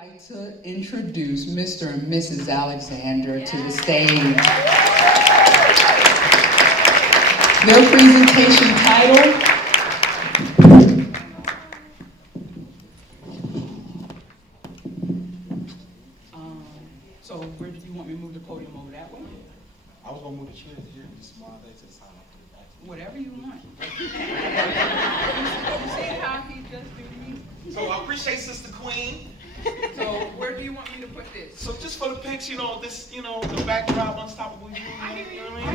Like to introduce Mr. and Mrs. Alexander to the stage. Their presentation title, so where do you want me to move the podium over that way? I was gonna move the chair here and just smile back to the side. Whatever you want. You see how he just did me? So I appreciate Sister Queen. So where do you want me to put this? So just for the pics, the backdrop, unstoppable you. You know what I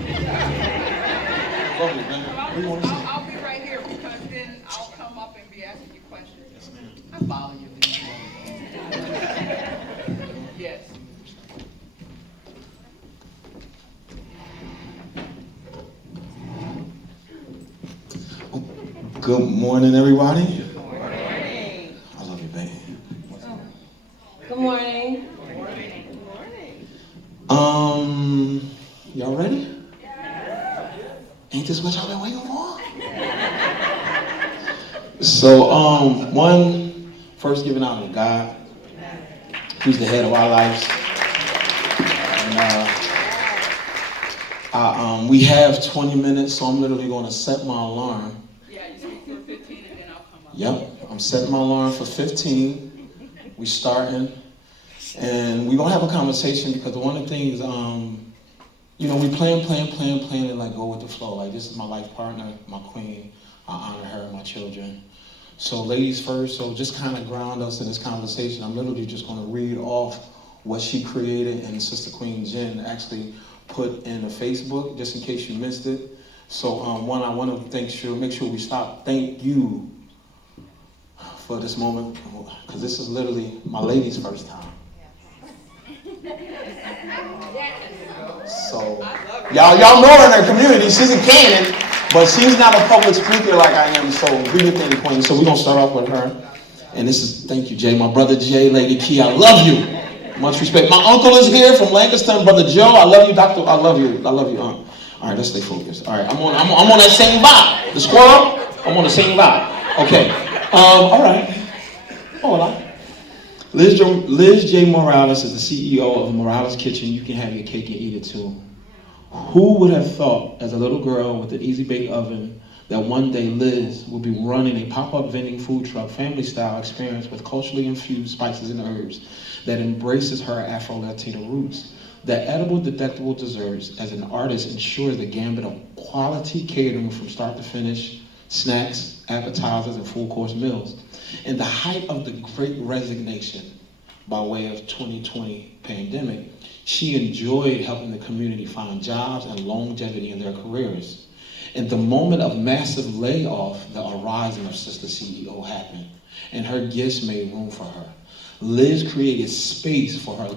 mean? I'll be right here because then I'll come up and be asking you questions. Yes, ma'am. I follow you. Yes. Good morning, everybody. Good morning. I love you, baby. Good morning. Y'all ready? Ain't this what y'all been waiting for? So, first giving honor to God, who's the head of our lives. And we have 20 minutes, so I'm literally going to set my alarm. Yeah, you speak for 15 and then I'll come up. Yep, I'm setting my alarm for 15. We starting, and we're gonna have a conversation because one of the things, we plan and like go with the flow. Like this is my life partner, my queen. I honor her and my children. So ladies first, so just kind of ground us in this conversation. I'm literally just gonna read off what she created and Sister Queen Jen actually put in the Facebook, just in case you missed it. So I want to make sure we stop. Thank you for this moment, because this is literally my lady's first time. So y'all know her in her community. She's a canon, but she's not a public speaker like I am. So do your thing, Queen. So we're gonna start off with her. And this is, thank you, Jay, my brother Jay, Lady Key. I love you. Much respect. My uncle is here from Lancaster, Brother Joe. I love you, Doctor. I love you, Aunt. All right, let's stay focused. All right, I'm on that same vibe. The squirrel, I'm on the same vibe. Okay. All right. Hold on. Liz J. Morales is the CEO of Morales Kitchen. You can have your cake and eat it too. Who would have thought, as a little girl with an easy bake oven, that one day Liz would be running a pop-up vending food truck, family-style experience with culturally infused spices and herbs that embraces her Afro-Latina roots. That edible, delectable desserts, as an artist, ensures the gambit of quality catering from start to finish, snacks, appetizers, and full-course meals. In the height of the Great Resignation, by way of 2020 pandemic, she enjoyed helping the community find jobs and longevity in their careers. In the moment of massive layoff, the arising of Sister CEO happened, and her gifts made room for her. Liz created space for her.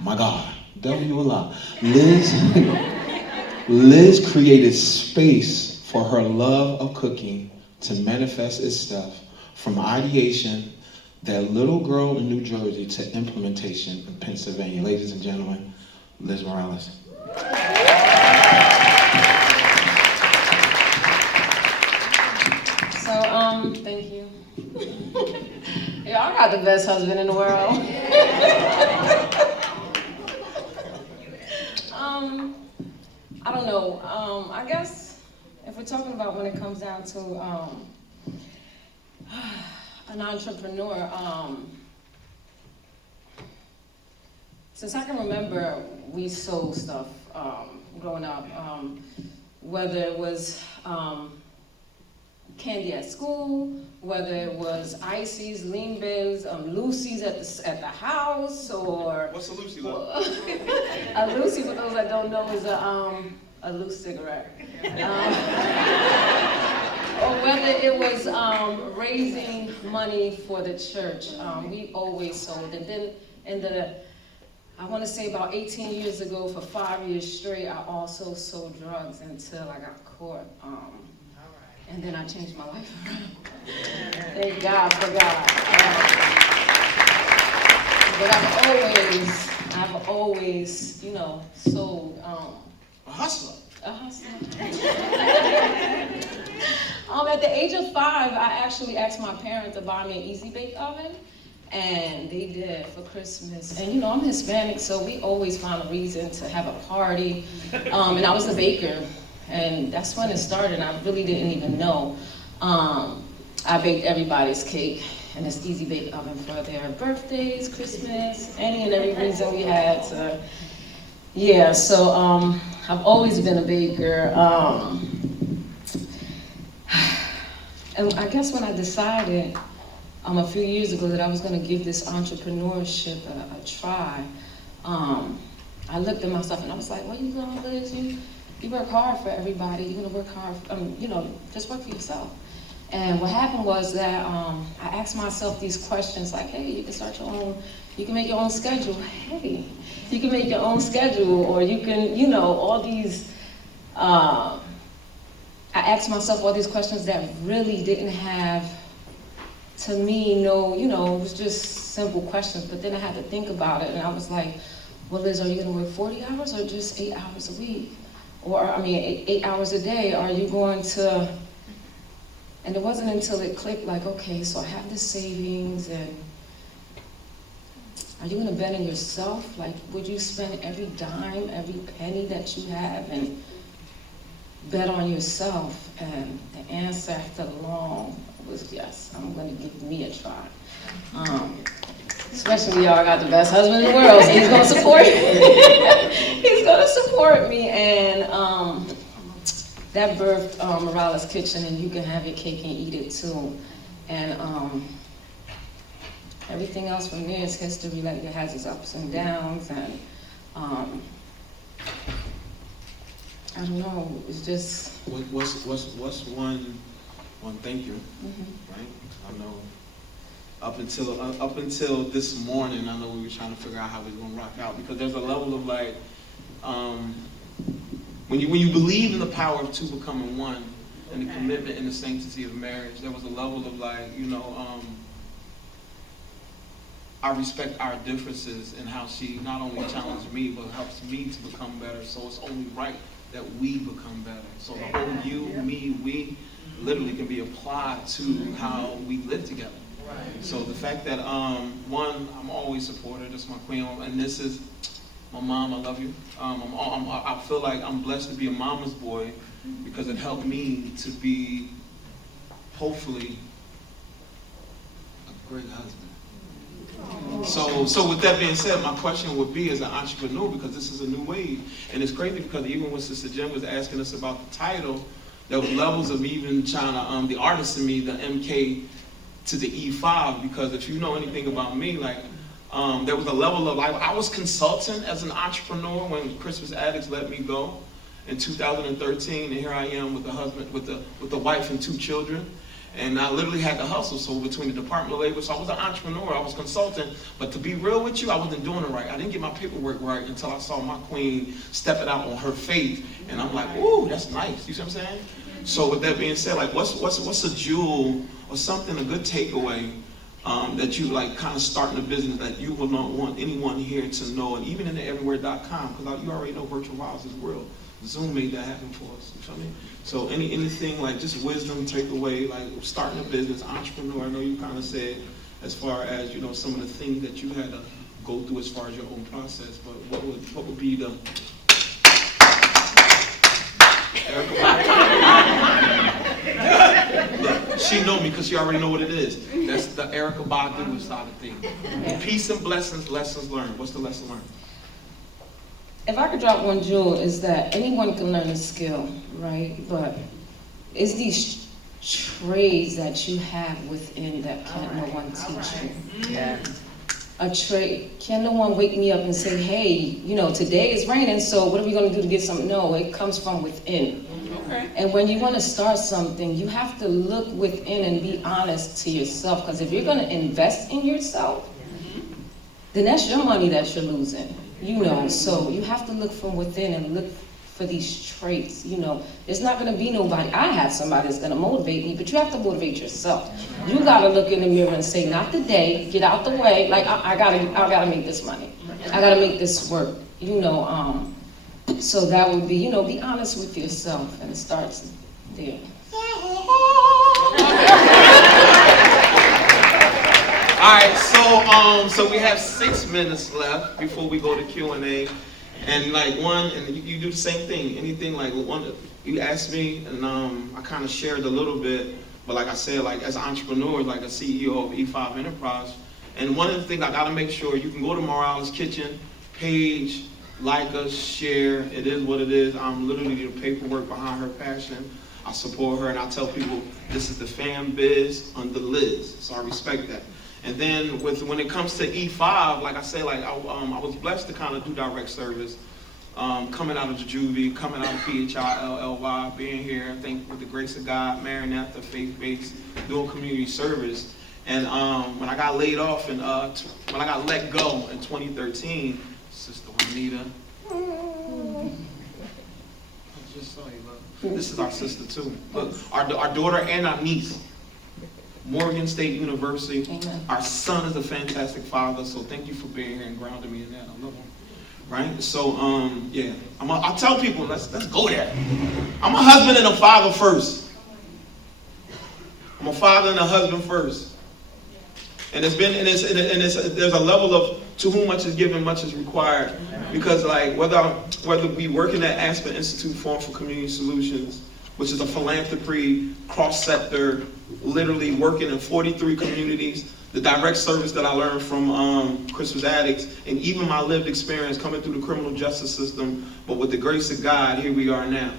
My God, W-A-L-A. Liz created space for her love of cooking to manifest itself from ideation, that little girl in New Jersey, to implementation in Pennsylvania. Ladies and gentlemen, Liz Morales. So, thank you. Yeah, I got the best husband in the world. I don't know. I guess if we're talking about when it comes down to an entrepreneur, since I can remember, we sold stuff growing up, whether it was candy at school, whether it was ices, lean bins, Lucy's at the house, or What's a Lucy like? a Lucy, for those that don't know, is a loose cigarette. Or whether it was raising money for the church, we always sold. And then I want to say about 18 years ago, for 5 years straight, I also sold drugs until I got caught. And then I changed my life around. Thank God for God. But I've always, sold. A hustler. A hustler. At the age of 5, I actually asked my parents to buy me an easy bake oven. And they did for Christmas. And you know, I'm Hispanic, so we always find a reason to have a party. And I was a baker, and that's when it started. I really didn't even know. I baked everybody's cake in this easy bake oven for their birthdays, Christmas, any and every reason we had to. Yeah, so I've always been a baker. And I guess when I decided a few years ago that I was going to give this entrepreneurship a try, I looked at myself and I was like, what are you going to do? Liz? You work hard for everybody. You're going to work hard, you know, just work for yourself. And what happened was that I asked myself these questions like, hey, you can start your own, you can make your own schedule. Hey, you can make your own schedule, or you can, you know, all these, I asked myself all these questions that really didn't have, to me, no, you know, it was just simple questions, but then I had to think about it, and I was like, well, Liz, are you gonna work 40 hours or just 8 hours a week? Or, I mean, 8 hours a day, are you going to, and it wasn't until it clicked, like, okay, so I have the savings, and are you gonna bet on yourself? Like, would you spend every dime, every penny that you have, and bet on yourself? And the answer after long was yes, I'm gonna give me a try. Especially y'all got the best husband in the world, so he's gonna support me. He's gonna support me, and that birthed Morales Kitchen, and you can have your cake and eat it too. And everything else from there is history. Like, it has its ups and downs, and I don't know. It's just. What's one thank you, right? I know up until this morning, I know we were trying to figure out how we were gonna rock out, because there's a level of like, when you believe in the power of two becoming one, and the commitment and the sanctity of marriage, there was a level of like, you know, I respect our differences and how she not only challenged me, but helps me to become better. So it's only right that we become better. So the whole you, me, we literally can be applied to how we live together. So the fact that, one, I'm always supportive, this is my queen, and this is my mom, I love you. I feel like I'm blessed to be a mama's boy, because it helped me to be, hopefully, a great husband. So with that being said, my question would be, as an entrepreneur, because this is a new wave, and it's crazy because even when Sister Jen was asking us about the title, there was levels of even trying to, the artist in me, the MK to the E5, because if you know anything about me, like, there was a level of, like, I was consulting as an entrepreneur when Christmas Addicts let me go in 2013, and here I am with the husband, with the wife and 2 children. And I literally had to hustle, so between the Department of Labor, so I was an entrepreneur, I was consulting, but to be real with you, I wasn't doing it right. I didn't get my paperwork right until I saw my queen stepping out on her faith, and I'm like, ooh, that's nice, you see what I'm saying? So with that being said, like, what's a jewel or something, a good takeaway that you like kind of starting a business that you will not want anyone here to know, and even in the everywhere.com, because you already know virtual wiles is real. Zoom made that happen for us, you feel me? So anything like just wisdom, takeaway, like starting a business, entrepreneur, I know you kind of said as far as, you know, some of the things that you had to go through as far as your own process, but what would be the Look, she know me because she already know what it is. That's the Erykah Badu side of things. Peace and blessings, lessons learned. What's the lesson learned? If I could drop one jewel, is that anyone can learn a skill, right? But it's these trades that you have within that can't no one teach you. Yeah. A trade, can no one wake me up and say, hey, you know, today is raining, so what are we gonna do to get something? No, it comes from within. Okay. And when you wanna start something, you have to look within and be honest to yourself, because if you're gonna invest in yourself, then that's your money that you're losing. You know, so you have to look from within and look for these traits. You know, there's not going to be nobody. I have somebody that's going to motivate me, but you have to motivate yourself. You got to look in the mirror and say, not today, get out the way. Like, I gotta make this money. I got to make this work. You know, so that would be, you know, be honest with yourself, and it starts there. right, so we have 6 minutes left before we go to Q&A. And like you do the same thing. Anything like one, you asked me, and I kind of shared a little bit. But like I said, like as an entrepreneur, like a CEO of E5 Enterprise, and one of the things I gotta make sure, you can go to Morales Kitchen page, like us, share. It is what it is. I'm literally the paperwork behind her passion. I support her, and I tell people this is the fan biz under Liz. So I respect that. And then when it comes to E5, like I say, like I was blessed to kind of do direct service, coming out of the juvie, coming out of PHILLY, being here, I think with the grace of God, Maranatha, faith-based, doing community service. And when I got laid off and when I got let go in 2013, Sister Juanita, I just saw you, look. This is our sister too. Look, our daughter and our niece. Morgan State University. Amen. Our son is a fantastic father, so thank you for being here and grounding me in that. I love him. Right? So, yeah. I tell people, let's go there. I'm a husband and a father first. I'm a father and a husband first. And there's a level of to whom much is given, much is required. Because like whether we work in that Aspen Institute Forum for Community Solutions, which is a philanthropy, cross-sector, literally working in 43 communities, the direct service that I learned from Christmas Addicts, and even my lived experience coming through the criminal justice system, but with the grace of God, here we are now,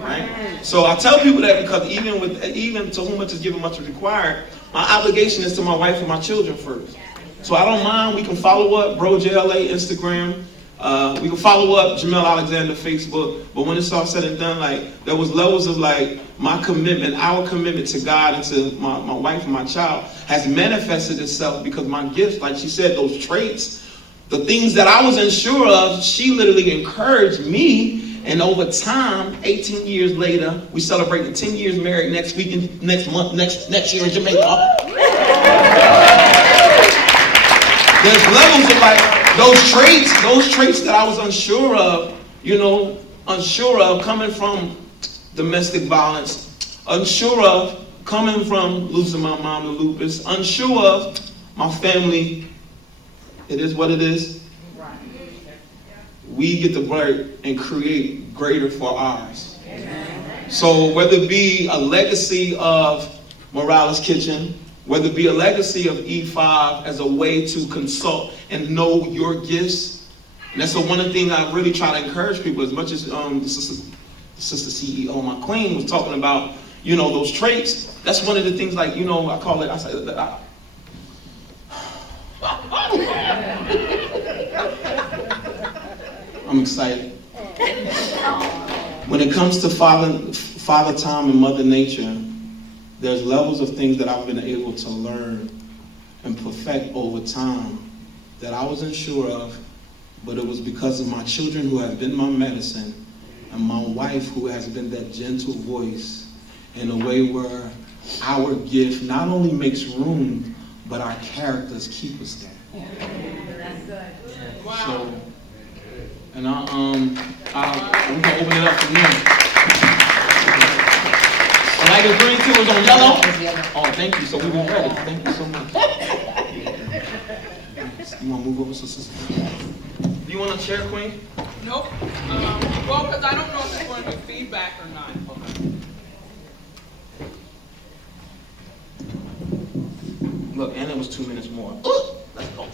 right? So I tell people that because even to whom much is given, much is required, my obligation is to my wife and my children first. So I don't mind, we can follow up, Bro JLA, Instagram, we can follow up Jamiel Alexander, Facebook, but when it's all said and done, like there was levels of like my commitment, our commitment to God and to my wife and my child has manifested itself because my gifts, like she said, those traits, the things that I was unsure of, she literally encouraged me, and over time, 18 years later, we celebrating 10 years married next week, next month, next year in Jamaica. There's levels of like those traits that I was unsure of, coming from domestic violence, unsure of coming from losing my mom to lupus, unsure of my family. It is what it is. We get to work and create greater for ours. So whether it be a legacy of Morales Kitchen, whether it be a legacy of E5 as a way to consult and know your gifts. And that's one of the things I really try to encourage people, as much as the sister CEO, my queen, was talking about, those traits. That's one of the things, like, I call it, I'm excited. When it comes to Father Time and Mother Nature, there's levels of things that I've been able to learn and perfect over time that I wasn't sure of, but it was because of my children who have been my medicine and my wife who has been that gentle voice in a way where our gift not only makes room, but our characters keep us there. That's good. Wow. So, and we're gonna open it up from here. Like the green too was on yellow? Oh, thank you. So we were ready. Thank you so much. You want to move over, sister? Do you want to share, Queen? Nope. Well, because I don't know if it's going to be feedback or not. Look, and it was 2 minutes more. Let's go.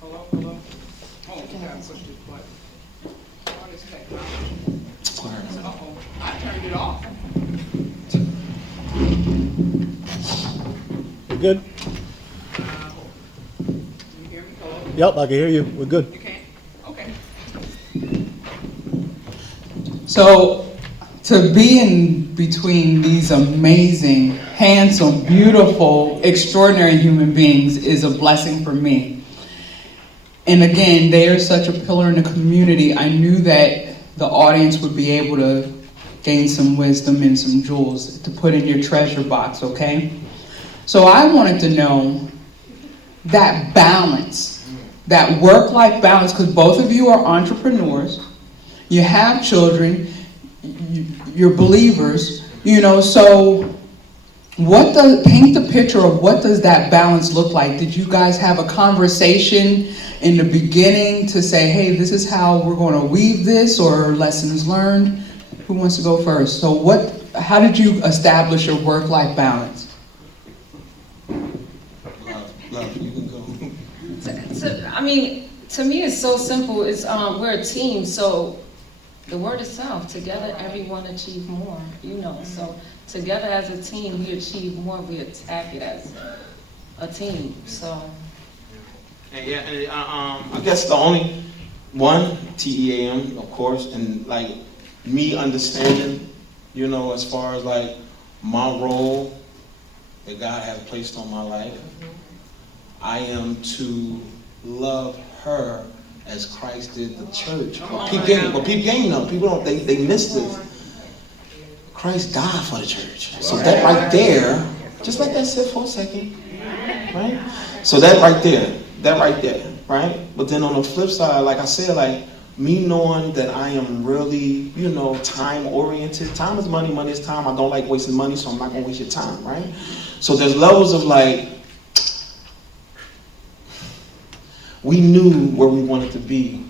Hello? Oh, you got to push this button. What is technology? Uh-oh, I turned it off. We're good? Can you hear me? Hello? Yep, I can hear you. We're good. You can't? Okay. So, to be in between these amazing, handsome, beautiful, extraordinary human beings is a blessing for me. And again, they are such a pillar in the community. I knew that the audience would be able to gain some wisdom and some jewels to put in your treasure box, okay? So I wanted to know that balance, that work-life balance, because both of you are entrepreneurs, you have children, you're believers, so Paint the picture of what does that balance look like? Did you guys have a conversation in the beginning to say, hey, this is how we're going to weave this, or lessons learned? Who wants to go first? So how did you establish your work-life balance? Love, you can go. To me, it's so simple. It's we're a team, so the word itself, together everyone achieve more, so together as a team we achieve more, we attack it as a team, so. I guess the only one, TEAM, of course, and like me understanding, as far as like my role that God has placed on my life, I am to love her as Christ did the church. But people know. People don't. They miss this. Christ died for the church. So that right there, just let that sit for a second, right? So that right there, right? But then on the flip side, like I said, like me knowing that I am really, time oriented. Time is money. Money is time. I don't like wasting money, so I'm not gonna waste your time, right? So there's levels of like. We knew where we wanted to be,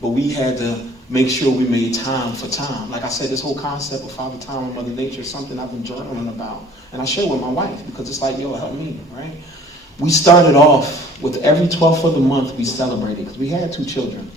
but we had to make sure we made time for time. Like I said, this whole concept of Father Time and Mother Nature is something I've been journaling about. And I share with my wife because it's like, help me, right? We started off with every 12th of the month we celebrated because we had 2 children.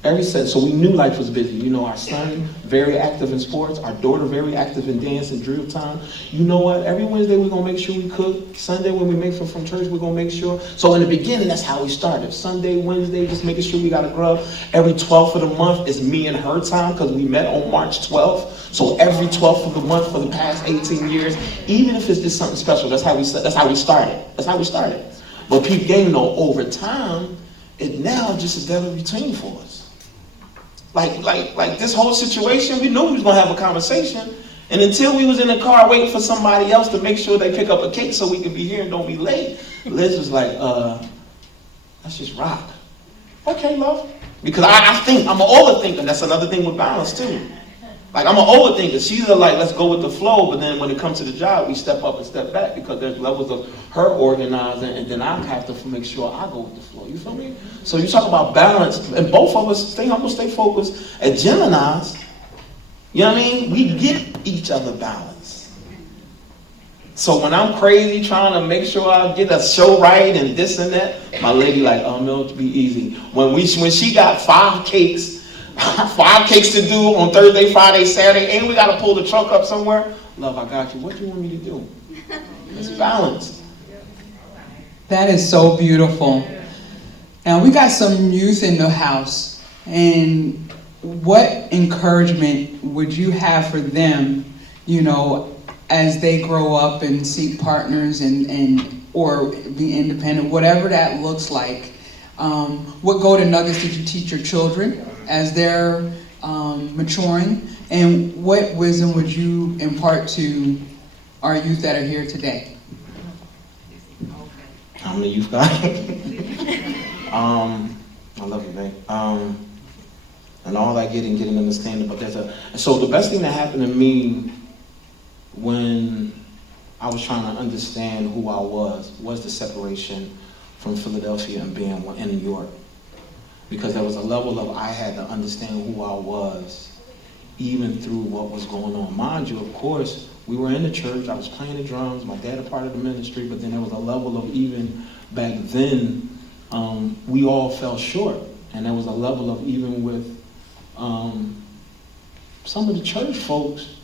So we knew life was busy. Our son, very active in sports. Our daughter, very active in dance and drill time. You know what? Every Wednesday, we're going to make sure we cook. Sunday, when we make from church, we're going to make sure. So in the beginning, that's how we started. Sunday, Wednesday, just making sure we got a grub. Every 12th of the month is me and her time because we met on March 12th. So every 12th of the month for the past 18 years, even if it's just something special, that's how we started. But people gain over time, it now just is daily routine for us. Like this whole situation, we knew we was gonna have a conversation, and until we was in the car waiting for somebody else to make sure they pick up a cake so we could be here and don't be late, Liz was like, let's just rock. Okay, love. Because I think I'm an overthinker. That's another thing with balance too. Like I'm an overthinker. She's like, let's go with the flow, but then when it comes to the job, we step up and step back because there's levels of her organizing, and then I have to make sure I go with the flow. You feel me? So you talk about balance, and both of us stay humble, stay focused. At Geminis, you know what I mean? We get each other balance. So when I'm crazy trying to make sure I get a show right and this and that, my lady like, no, be easy. When she got 5 cakes to do on Thursday, Friday, Saturday, and we got to pull the trunk up somewhere. Love, I got you. What do you want me to do? It's balance. That is so beautiful. Now we got some youth in the house, and what encouragement would you have for them, as they grow up and seek partners and or be independent, whatever that looks like? What golden nuggets did you teach your children as they're maturing? And what wisdom would you impart to our youth that are here today? I'm the youth guy. I love you, babe. And all I getting understanding, but so the best thing that happened to me when I was trying to understand who I was the separation from Philadelphia and being in New York. Because there was a level of I had to understand who I was, even through what was going on. Mind you, of course, we were in the church, I was playing the drums, my dad a part of the ministry, but then there was a level of even back then, we all fell short. And there was a level of even with some of the church folks,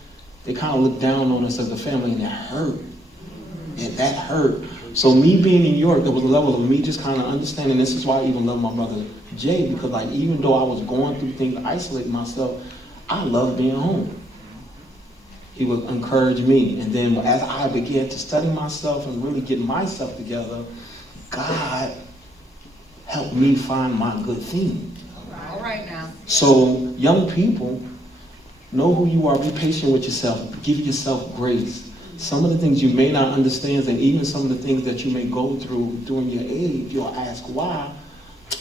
they kind of looked down on us as a family, and it hurt. That hurt. So me being in New York, there was a level of me just kind of understanding. This is why I even love my brother Jay, because like even though I was going through things to isolate myself, I love being home. He would encourage me. And then as I began to study myself and really get myself together, God helped me find my good thing. All right now. So young people, know who you are, be patient with yourself, give yourself grace. Some of the things you may not understand, and even some of the things that you may go through during your age, you'll ask why,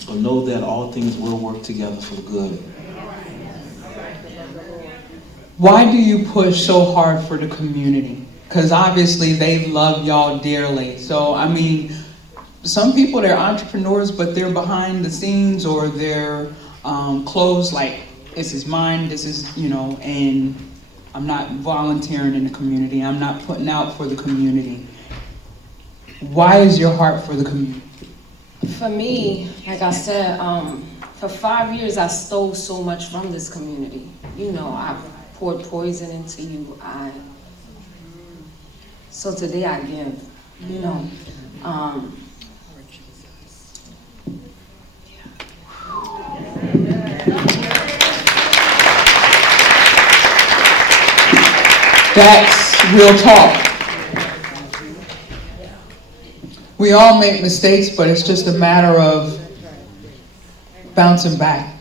but know that all things will work together for the good. Why do you push so hard for the community? because obviously they love y'all dearly. So, I mean, some people, they're entrepreneurs, but they're behind the scenes, or they're closed, like, this is mine, this is, and I'm not volunteering in the community. I'm not putting out for the community. Why is your heart for the community? For me, like I said, for 5 years I stole so much from this community. I poured poison into you. So today I give. That's real talk. We all make mistakes, but it's just a matter of bouncing back.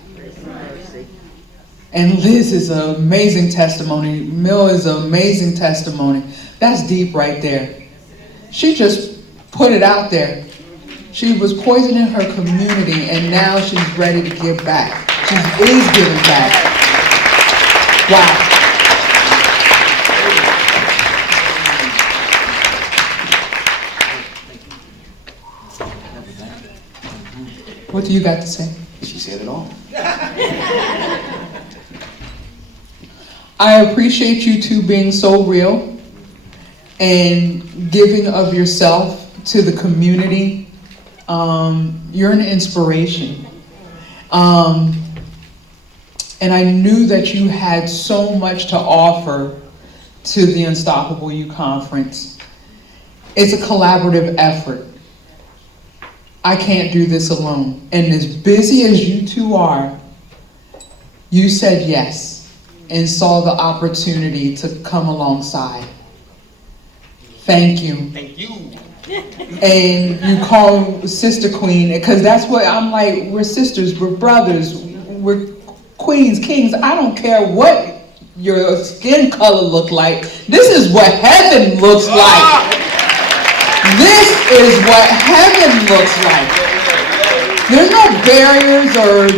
And Liz is an amazing testimony. Mill is an amazing testimony. That's deep right there. She just put it out there. She was poisoning her community, and now she's ready to give back. She is giving back. Wow. What do you got to say? She said it all. I appreciate you two being so real and giving of yourself to the community. You're an inspiration. And I knew that you had so much to offer to the Unstoppable You Conference. It's a collaborative effort. I can't do this alone. And as busy as you two are, you said yes and saw the opportunity to come alongside. Thank you. Thank you. And you call Sister Queen, because that's what I'm like. We're sisters, we're brothers, we're queens, kings. I don't care what your skin color look like. This is what heaven looks like. This is what heaven looks like. There's no barriers or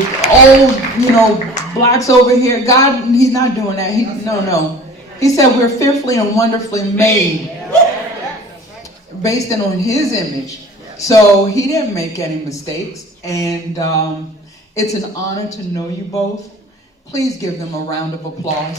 blocks over here. God, he's not doing that. No. He said we're fearfully and wonderfully made, based on his image. So he didn't make any mistakes. And it's an honor to know you both. Please give them a round of applause.